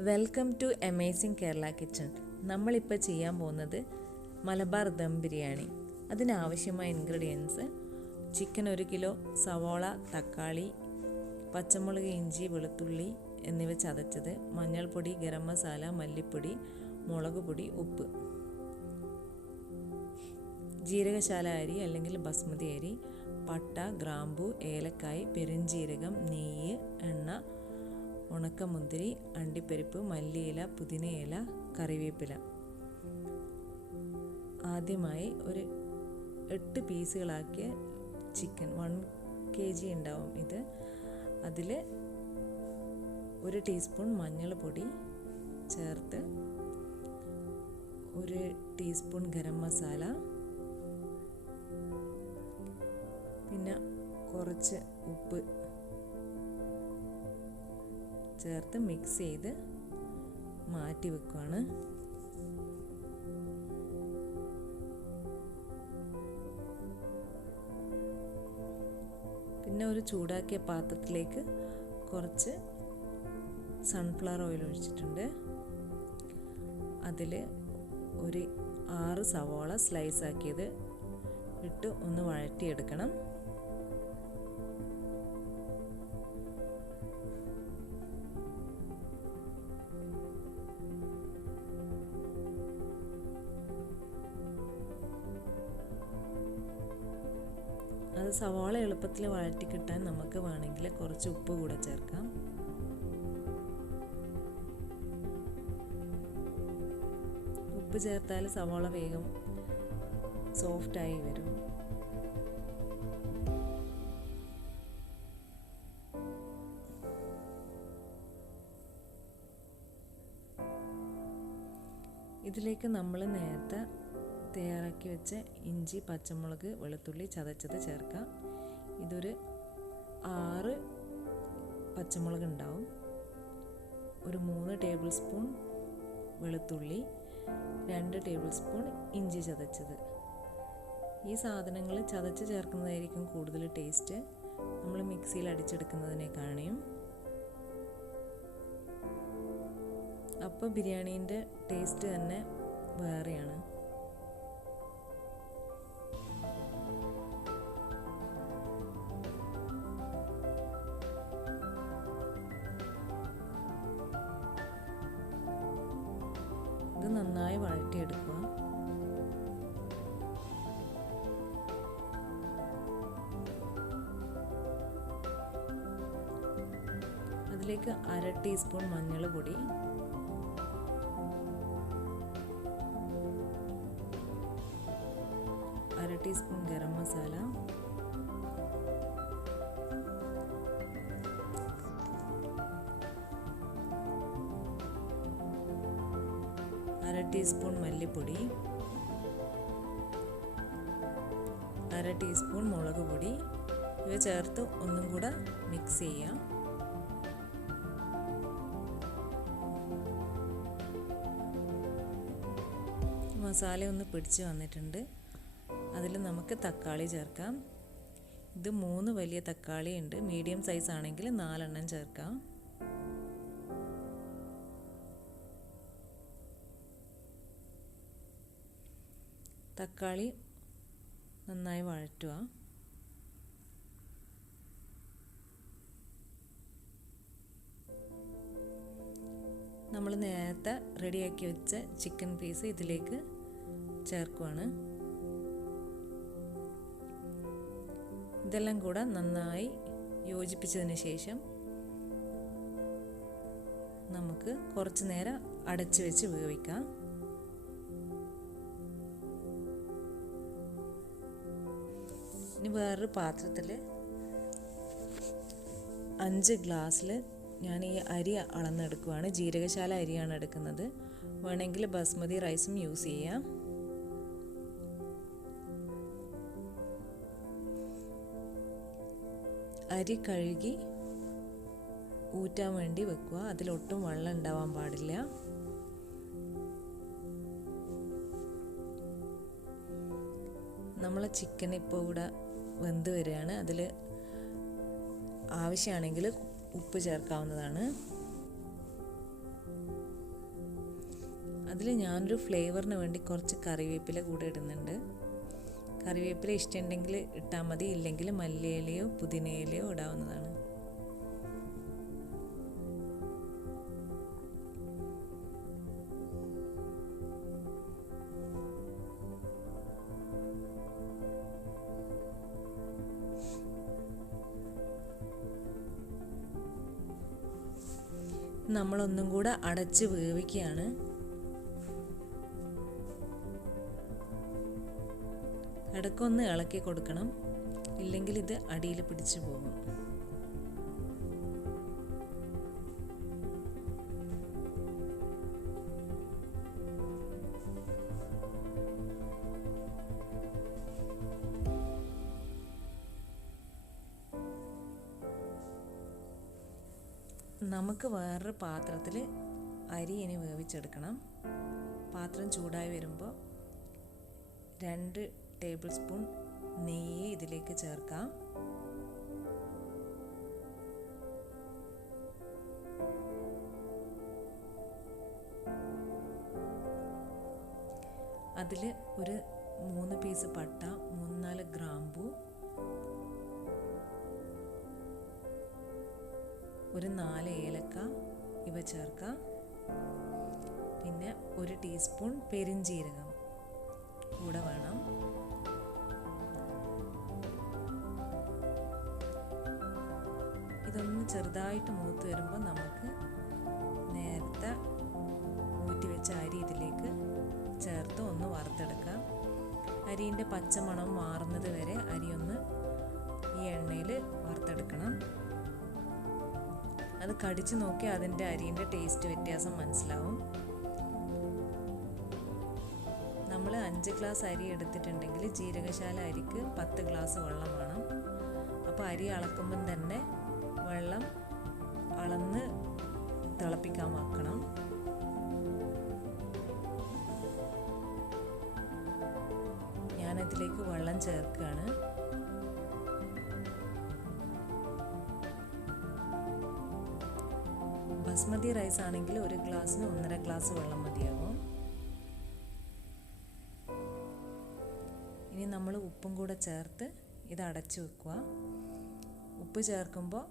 Welcome to amazing Kerala kitchen. നമ്മളിപ്പോൾ ചെയ്യാൻ പോകുന്നത് മലബാർ ദം ബിരിയാണി. അതിനാവശ്യമായ ഇൻഗ്രീഡിയൻസ്: ചിക്കൻ 1 കിലോ, സവാള, തക്കാളി, പച്ചമുളക്, ഇഞ്ചി, വെളുത്തുള്ളി എന്നിവ ചതച്ചത്, മഞ്ഞൾപ്പൊടി, ഗരം മസാല, മല്ലിപ്പൊടി, മുളക് പൊടി, ഉപ്പ്, ജീരകശാല അരി അല്ലെങ്കിൽ ബസ്മതി അരി, പട്ട, ഗ്രാമ്പു, ഏലക്കായ്, പെരുംജീരകം, നെയ്യ്, എണ്ണ, ഉണക്കമുന്തിരി, അണ്ടിപ്പരിപ്പ്, മല്ലിയില, പുതിനയില, കറിവേപ്പില. ആദ്യമായി ഒരു 8 പീസുകളാക്കിയ ചിക്കൻ 1 kg ഉണ്ടാവും ഇത്. അതിൽ 1 ടീസ്പൂൺ മഞ്ഞൾപ്പൊടി ചേർത്ത്, 1 ടീസ്പൂൺ ഗരം മസാല, പിന്നെ കുറച്ച് ഉപ്പ് ചേർത്ത് മിക്സ് ചെയ്ത് മാറ്റി വെക്കുകയാണ്. പിന്നെ ഒരു ചൂടാക്കിയ പാത്രത്തിലേക്ക് കുറച്ച് സൺഫ്ലവർ ഓയിൽ ഒഴിച്ചിട്ടുണ്ട്. അതിൽ ഒരു 6 സവാള സ്ലൈസ് ആക്കിയത് ഇട്ട് ഒന്ന് വഴറ്റിയെടുക്കണം. അത് സവാള എളുപ്പത്തിൽ വഴറ്റി കിട്ടാൻ നമുക്ക് വേണമെങ്കിൽ കുറച്ച് ഉപ്പ് കൂടെ ചേർക്കാം. ഉപ്പ് ചേർത്താൽ സവാള വേഗം സോഫ്റ്റായി വരും. ഇതിലേക്ക് നമ്മൾ നേരത്തെ തയ്യാറാക്കി വെച്ച ഇഞ്ചി, പച്ചമുളക്, വെളുത്തുള്ളി ചതച്ചത് ചേർക്കാം. ഇതൊരു 6 പച്ചമുളക് ഉണ്ടാവും. ഒരു 3 ടേബിൾ സ്പൂൺ വെളുത്തുള്ളി, 2 ടേബിൾ സ്പൂൺ ഇഞ്ചി ചതച്ചത്. ഈ സാധനങ്ങൾ ചതച്ച് ചേർക്കുന്നതായിരിക്കും കൂടുതൽ ടേസ്റ്റ് നമ്മൾ മിക്സിയിൽ അടിച്ചെടുക്കുന്നതിനേക്കാളും. അപ്പോൾ ബിരിയാണീൻ്റെ ടേസ്റ്റ് തന്നെ വേറെയാണ്. ഇത് നന്നായി വഴറ്റിയെടുക്കുക. അതിലേക്ക് 1/2 ടീസ്പൂൺ മഞ്ഞൾ പൊടി, 1/2 ടീസ്പൂൺ ഗരം മസാല, 1/2 ടീസ്പൂൺ മല്ലിപ്പൊടി, 1/2 ടീസ്പൂൺ മുളക് പൊടി. ഇവ ചേർത്ത് ഒന്നും കൂടെ മിക്സ് ചെയ്യാം. മസാല ഒന്ന് പിടിച്ച് വന്നിട്ടുണ്ട്. അതിൽ നമുക്ക് തക്കാളി ചേർക്കാം. ഇത് 3 വലിയ തക്കാളി ഉണ്ട്. മീഡിയം സൈസ് ആണെങ്കിൽ 4 എണ്ണം ചേർക്കാം. തക്കാളി നന്നായി വഴറ്റുക. നമ്മൾ നേരത്തെ റെഡിയാക്കി വെച്ച ചിക്കൻ പീസ് ഇതിലേക്ക് ചേർക്കുകയാണ്. ഇതെല്ലാം കൂടെ നന്നായി യോജിപ്പിച്ചതിന് ശേഷം നമുക്ക് കുറച്ച് നേരം അടച്ചു വെച്ച് വേവിക്കാം. ഇനി വേറൊരു പാത്രത്തിൽ 5 ഗ്ലാസ്സിൽ ഞാൻ ഈ അരി അളന്നെടുക്കുകയാണ്. ജീരകശാല അരിയാണ് എടുക്കുന്നത്. വേണമെങ്കിൽ ബസ്മതി റൈസും യൂസ് ചെയ്യാം. അരി കഴുകി ഊറ്റാൻ വേണ്ടി വെക്കുക. അതിലൊട്ടും വെള്ളം ഉണ്ടാവാൻ പാടില്ല. നമ്മളെ ചിക്കൻ ഇപ്പോൾ ഇവിടെ വെന്ത് വരികയാണ്. അതിൽ ആവശ്യമാണെങ്കിൽ ഉപ്പ് ചേർക്കാവുന്നതാണ്. അതിൽ ഞാനൊരു ഫ്ലേവറിന് വേണ്ടി കുറച്ച് കറിവേപ്പില കൂടെ ഇടുന്നുണ്ട്. കറിവേപ്പില ഇഷ്ടമുണ്ടെങ്കിൽ ഇട്ടാൽ മതി, ഇല്ലെങ്കിൽ മല്ലിയിലയോ പുതിനയിലയോ ഇടാവുന്നതാണ്. നമ്മളൊന്നും കൂടെ അടച്ച് വേവിക്കുകയാണ്. ഇടയ്ക്കൊന്ന് ഇളക്കി കൊടുക്കണം, ഇല്ലെങ്കിൽ ഇത് അടിയിൽ പിടിച്ചു പോകും. നമുക്ക് വേറൊരു പാത്രത്തിൽ അരി ഇനി വേവിച്ചെടുക്കണം. പാത്രം ചൂടായി വരുമ്പോൾ 2 ടേബിൾ സ്പൂൺ നെയ്യ് ഇതിലേക്ക് ചേർക്കാം. അതിൽ ഒരു 3 പീസ് പട്ട, 3-4 ഗ്രാമ്പൂ, ഒരു 4 ഏലക്ക ഇവ ചേർക്കാം. പിന്നെ 1 ടീസ്പൂൺ പെരിഞ്ജീരകം കൂടെ വേണം. ഇതൊന്ന് ചെറുതായിട്ട് മൂത്ത് വരുമ്പോൾ നമുക്ക് നേരത്തെ ഊറ്റി വെച്ച അരി ഇതിലേക്ക് ചേർത്ത് ഒന്ന് വറുത്തെടുക്കാം. അരിൻ്റെ പച്ചമണം മാറുന്നത് വരെ അരി ഒന്ന് ഈ എണ്ണയിൽ വറുത്തെടുക്കണം. അത് കടിച്ച് നോക്കി അതിൻ്റെ അരിൻ്റെ ടേസ്റ്റ് വ്യത്യാസം മനസ്സിലാവും. നമ്മൾ 5 ഗ്ലാസ് അരി എടുത്തിട്ടുണ്ടെങ്കിൽ ജീരകശാല അരിക്ക് 10 ഗ്ലാസ് വെള്ളം വേണം. അപ്പോൾ അരി അളക്കുമ്പം തന്നെ വെള്ളം അളന്ന് തിളപ്പിക്കാൻ വെക്കണം. ഞാനതിലേക്ക് വെള്ളം ചേർക്കുകയാണ്. ബസ്മതി റൈസ് ആണെങ്കിൽ 1 ഗ്ലാസ്സിന് 1.5 ഗ്ലാസ് വെള്ളം മതിയാകും. ഇനി നമ്മൾ ഉപ്പും കൂടെ ചേർത്ത് ഇത് അടച്ചു വെക്കുക. ഉപ്പ് ചേർക്കുമ്പോൾ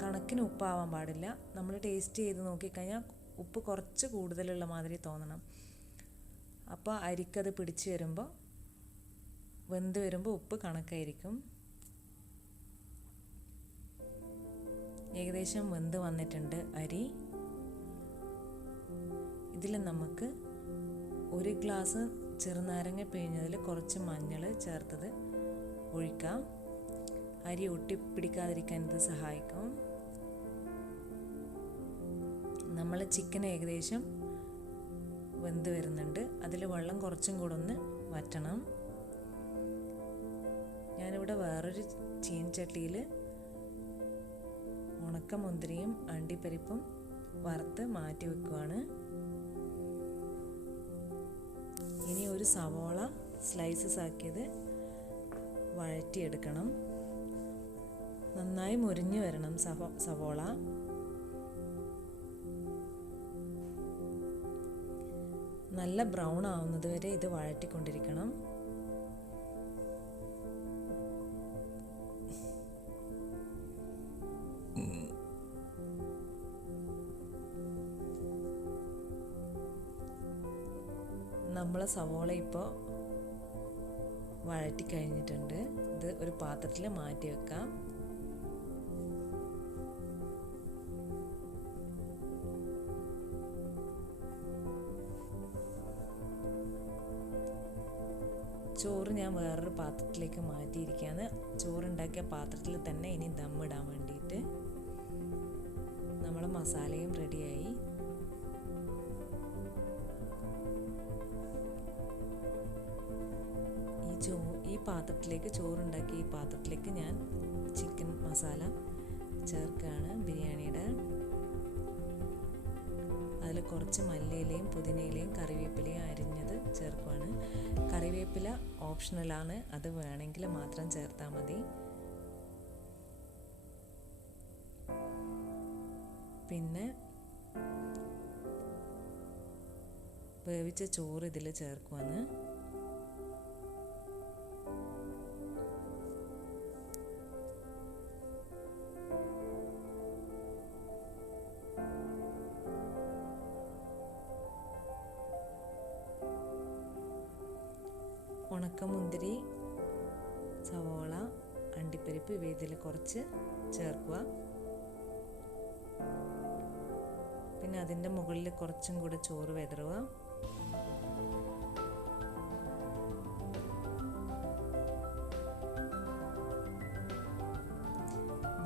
കണക്കിന് ഉപ്പാവാൻ പാടില്ല. നമ്മൾ ടേസ്റ്റ് ചെയ്ത് നോക്കിക്കഴിഞ്ഞാൽ ഉപ്പ് കുറച്ച് കൂടുതലുള്ള മാതിരി തോന്നണം. അപ്പോൾ അരിക്കത് പിടിച്ച് വരുമ്പോൾ, വെന്ത് വരുമ്പോൾ ഉപ്പ് കണക്കായിരിക്കും. ഏകദേശം വെന്ത് വന്നിട്ടുണ്ട് അരി. ഇതിൽ നമുക്ക് 1 ഗ്ലാസ് ചെറുനാരങ്ങ പിഴിഞ്ഞതിൽ കുറച്ച് മഞ്ഞൾ ചേർത്തത് ഒഴിക്കാം. അരി ഒട്ടിപ്പിടിക്കാതിരിക്കാൻ ഇത് സഹായിക്കും. നമ്മൾ ചിക്കൻ ഏകദേശം വെന്ത് വരുന്നുണ്ട്. അതിൽ വെള്ളം കുറച്ചും കൂടെ ഒന്ന് വറ്റണം. ഞാനിവിടെ വേറൊരു ചീനച്ചട്ടിയിൽ ഉണക്കമുന്തിരിയും അണ്ടിപ്പരിപ്പും വറുത്ത് മാറ്റി വെക്കുകയാണ്. ഇനി ഒരു സവോള സ്ലൈസസ് ആക്കിയത് വഴറ്റിയെടുക്കണം. നന്നായി മുരിഞ്ഞു വരണം സവോള. നല്ല ബ്രൗൺ ആവുന്നത് വരെ ഇത് വഴറ്റിക്കൊണ്ടിരിക്കണം. നമ്മളെ സവോള ഇപ്പോൾ വഴറ്റി കഴിഞ്ഞിട്ടുണ്ട്. ഇത് ഒരു പാത്രത്തിൽ മാറ്റി വെക്കാം. ചോറ് ഞാൻ വേറൊരു പാത്രത്തിലേക്ക് മാറ്റിയിരിക്കുകയാണ്. ചോറുണ്ടാക്കിയ പാത്രത്തിൽ തന്നെ ഇനി ദമ്മിടാൻ വേണ്ടിയിട്ട്. നമ്മളെ മസാലയും റെഡിയായി. ഈ പാത്രത്തിലേക്ക്, ചോറുണ്ടാക്കി ഈ പാത്രത്തിലേക്ക് ഞാൻ ചിക്കൻ മസാല ചേർക്കുകയാണ്. ബിരിയാണിയുടെ അതിൽ കുറച്ച് മല്ലിയിലയും പുതിനയിലയും കറിവേപ്പിലയും അരിഞ്ഞത് ചേർക്കുകയാണ്. കറിവേപ്പില ഓപ്ഷണലാണ്, അത് വേണമെങ്കിൽ മാത്രം ചേർത്താൽ മതി. പിന്നെ വേവിച്ച ചോറ് ഇതിൽ ചേർക്കുവാണ്. ഉണക്കമുന്തിരി, സവോള, അണ്ടിപ്പരിപ്പ് ഇവ ഇതിൽ കുറച്ച് ചേർക്കുക. പിന്നെ അതിൻ്റെ മുകളിൽ കുറച്ചും കൂടെ ചോറ് വിതറുക.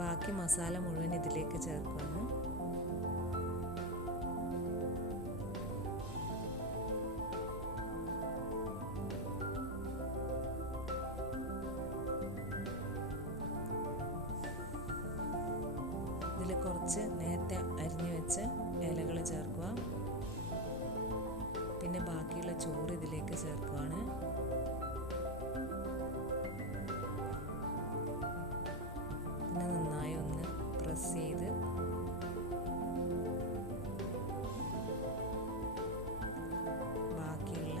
ബാക്കി മസാല മുഴുവൻ ഇതിലേക്ക് ചേർക്കുന്നു. ഇതിൽ കുറച്ച് നേരത്തെ അരിഞ്ഞു വെച്ച ഇലകൾ ചേർക്കുക. പിന്നെ ബാക്കിയുള്ള ചോറ് ഇതിലേക്ക് ചേർക്കുകയാണ്. പിന്നെ നന്നായി ഒന്ന് പ്രസ് ചെയ്ത് ബാക്കിയുള്ള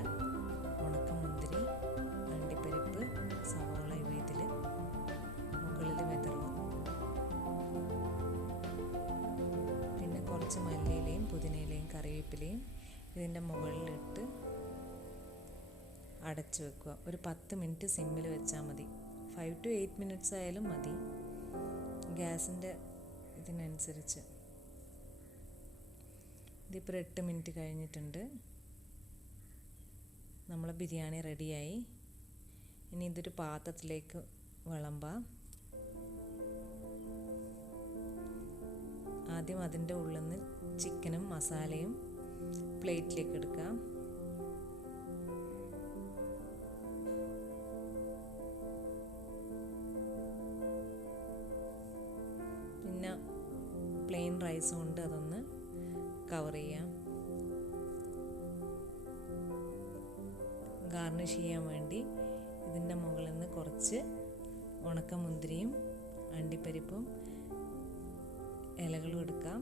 ഉണക്കമുന്തിരി, അണ്ടിപ്പരിപ്പ്, സവോള ഇവ ഇതിൽ മുകളിൽ വിതറുക. പിന്നെ കുറച്ച് മല്ലിയിലയും പുതിനയിലയും കറിവേപ്പിലയും ഇതിൻ്റെ മുകളിലിട്ട് അടച്ചു വെക്കുക. ഒരു 10 മിനിറ്റ് സിമ്മിൽ വെച്ചാൽ മതി. 5 to 8 മിനിറ്റ്സ് ആയാലും മതി, ഗ്യാസിൻ്റെ ഇതിനനുസരിച്ച്. ഇതിപ്പോൾ 8 മിനിറ്റ് കഴിഞ്ഞിട്ടുണ്ട്. നമ്മളെ ബിരിയാണി റെഡിയായി. ഇനി ഇതൊരു പാത്രത്തിലേക്ക് വിളമ്പാം. ആദ്യം അതിൻ്റെ ഉള്ളിൽ നിന്ന് ചിക്കനും മസാലയും പ്ലേറ്റിലേക്ക് എടുക്കാം. പിന്നെ പ്ലെയിൻ റൈസ് കൊണ്ട് അതൊന്ന് കവർ ചെയ്യാം. ഗാർണിഷ് ചെയ്യാൻ വേണ്ടി ഇതിൻ്റെ മുകളിൽ നിന്ന് കുറച്ച് ഉണക്കമുന്തിരിയും അണ്ടിപ്പരിപ്പും ഇലകളും എടുക്കാം.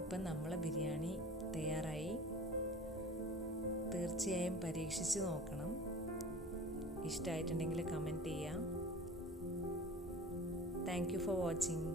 ഇപ്പം നമ്മളെ ബിരിയാണി തയ്യാറായി. തീർച്ചയായും പരീക്ഷിച്ച് നോക്കണം. ഇഷ്ടമായിട്ടുണ്ടെങ്കിൽ കമൻറ്റ് ചെയ്യാം. Thank you for watching.